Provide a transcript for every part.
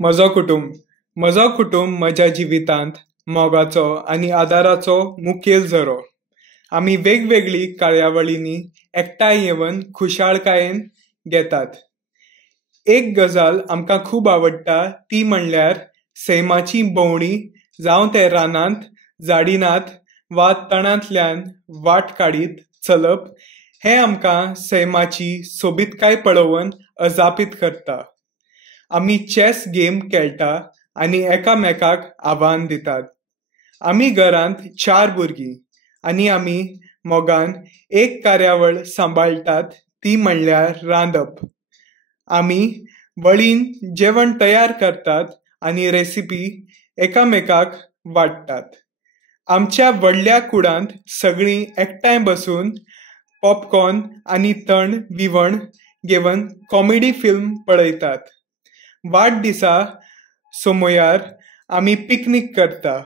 म्हजो कुटुंब म्हज्या जिवितांत मोगाचो आनी आदाराचो मुखेल झरो. आमी वेगवेगळी कार्यावळींनी एकठांय येवन खुशालकायेन घेतात. एक गजाल आमकां खूब आवडटा ती म्हणल्यार सैमाची भोंवडी, जावं ते रानांत, झाडीनात वा तणांतल्यान वाट काडीत चलप. हें आमकां सैमाची सोबीतकाय पळोवन अजापीत करता. आमी चेस गेम खेळटा आनी एकामेकाक आव्हान दितात. आमी घरांत 4 भुरगीं आनी आमी मोगान एक कार्यावळ सांबाळटात ती म्हणल्यार रांदप. आमी वळीन जेवण तयार करतात आनी रेसिपी एकामेकाक वाडटात. आमच्या व्हडल्या कुडांत सगळीं एकठांय बसून पॉपकॉर्न आनी तण विवण घेवन कॉमेडी फिल्म पळयतात. वाडदिसा सोमयार आमी पिकनीक करता.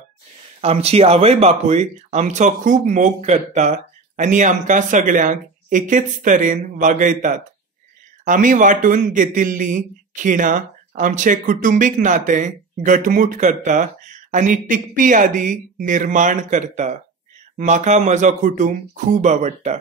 आमची आवय बापूय आमचो खूब मोग करता आनी आमकां सगळ्यांक एकेच तरेन वागयतात. आमी वांटून घेतिल्लीं खिणां आमचें कुटुंबीक नातें घटमूट करता आनी टिकपी यादी निर्माण करता. म्हाका म्हजो कुटुंब खूब आवडटा.